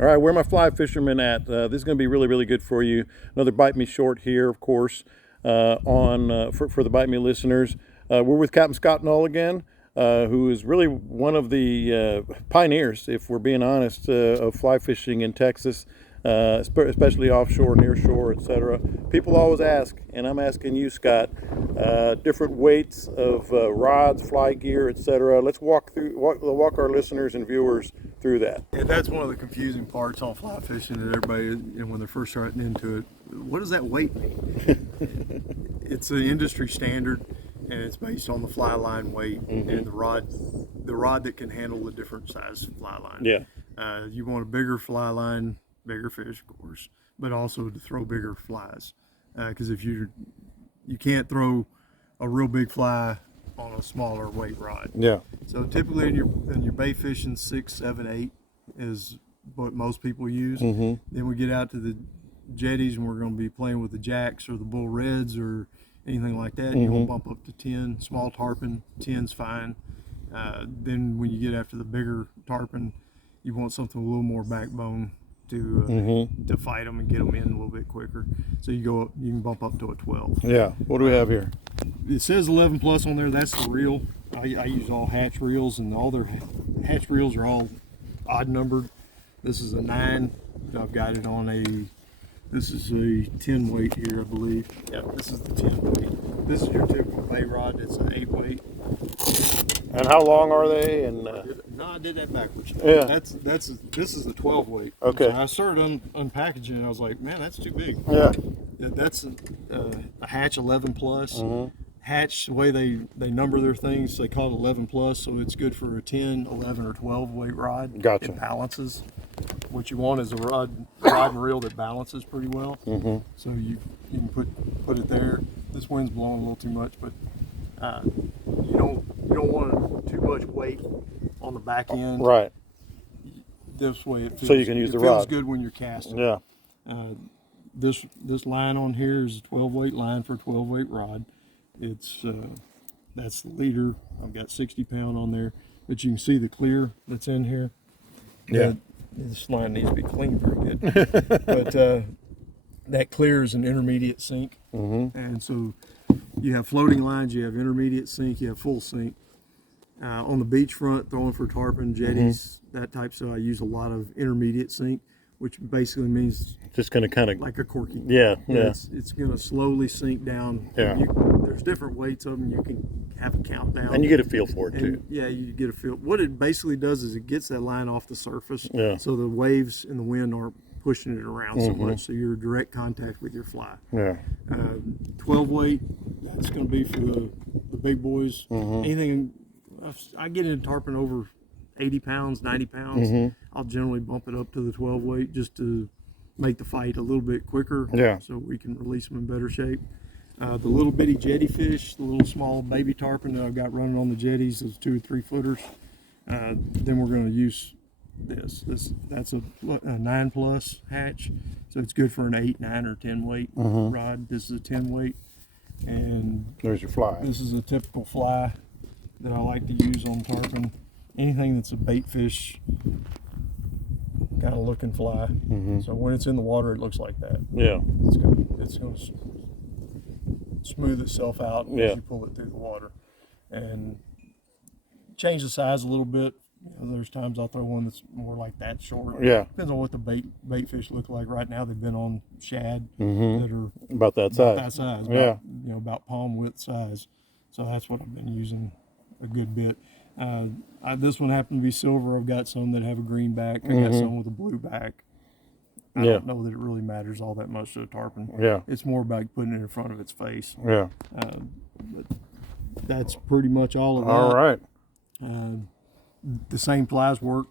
All right, where are my fly fishermen at? This is going to be really, really good for you. Another Bite Me Short here, of course, for the Bite Me listeners. We're with Captain Scott Null again, who is really one of the pioneers, if we're being honest, of fly fishing in Texas, especially offshore, near shore, etc. People always ask, and I'm asking you, Scott, different weights of rods, fly gear, etc. Let's walk our listeners and viewers through that. Yeah, that's one of the confusing parts on fly fishing that everybody, when they're first starting into it, what does that weight mean? It's an industry standard, and it's based on the fly line weight and the rod that can handle the different size fly line. Yeah. You want a bigger fly line, bigger fish, of course, but also to throw bigger flies, because if you can't throw a real big fly on a smaller weight rod. Yeah. So typically in your bait fishing, 6, 7, 8 is what most people use. Then we get out to the jetties and we're going to be playing with the jacks or the bull reds or anything like that. You're going to bump up to 10. Small tarpon, 10's fine. Then when you get after the bigger tarpon, you want something a little more backbone to fight them and get them in a little bit quicker. So you can bump up to a 12. Yeah. What do we have here? It says 11 plus on there. That's the reel. I use all hatch reels, and all their hatch reels are all odd numbered. This is a 9. I've got it on this is a 10 weight here, I believe. Yeah, this is the 10 weight. This is your typical bait rod. It's an 8 weight. And how long are they? And No, I did that backwards. Yeah. This is the 12 weight. Okay. So I started unpackaging it, and I was like, man, that's too big. Yeah. That's a hatch 11 plus. Hatch, the way they number their things, they call it 11 plus, so it's good for a 10, 11, or 12 weight rod. Gotcha. It balances. What you want is a rod and reel that balances pretty well. So you can put it there. This wind's blowing a little too much, but you don't want too much weight on the back end. Right. This way it feels, So you can use the feels rod. good when you're casting. Yeah. This line on here is a 12 weight line for a 12 weight rod. It's that's the leader. I've got 60 pound on there, but you can see the clear that's in here. Yeah. This line needs to be cleaned pretty good. But that clear is an intermediate sink, and so you have floating lines, you have intermediate sink, you have full sink. On the beachfront, throwing for tarpon, jetties, that type. So I use a lot of intermediate sink, which basically means Just going to kind of. like a corky. Yeah. Yeah. It's going to slowly sink down. Yeah. There's different weights of them. You can have a countdown. And you get a feel for it too. And, yeah, you get a feel. What it basically does is it gets that line off the surface, Yeah. so the waves and the wind aren't pushing it around so much. So you're in direct contact with your fly. Yeah. 12 weight, that's going to be for the big boys. Anything, I get into tarpon over 80 pounds, 90 pounds. I'll generally bump it up to the 12 weight just to make the fight a little bit quicker. Yeah. So we can release them in better shape. The little bitty jetty fish, the little small baby tarpon that I've got running on the jetties, those 2 or 3 footers. Then we're going to use that's a 9 plus hatch, so it's good for an 8, 9, or 10 weight rod. This is a 10 weight, and There's your fly. this is a typical fly that I like to use on tarpon. Anything that's a bait fish kind of looking fly. So when it's in the water, it looks like that. Yeah. It's going to smooth itself out as you pull it through the water, and change the size a little bit. There's times I'll throw one that's more like that short. Yeah. Depends on what the bait fish look like. Right now they've been on shad that are About that size. about, about palm width size. So that's what I've been using a good bit. This one happened to be silver. I've got some that have a green back. I got some with a blue back. I don't know that it really matters all that much to a tarpon. Yeah. It's more about putting it in front of its face. Yeah. But that's pretty much all of that. All right. The same flies work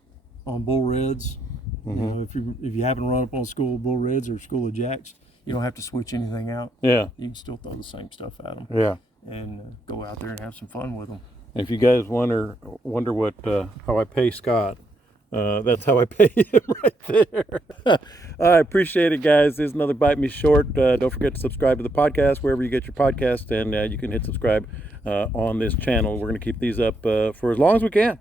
on bull reds. If you happen to run up on a school of bull reds or a school of jacks, you don't have to switch anything out. Yeah. You can still throw the same stuff at them. Yeah. And go out there and have some fun with them. If you guys wonder what how I pay Scott, that's how I pay him right there. I appreciate it, guys. This is another Bite Me Short. Don't forget to subscribe to the podcast wherever you get your podcast, and you can hit subscribe on this channel. We're going to keep these up for as long as we can.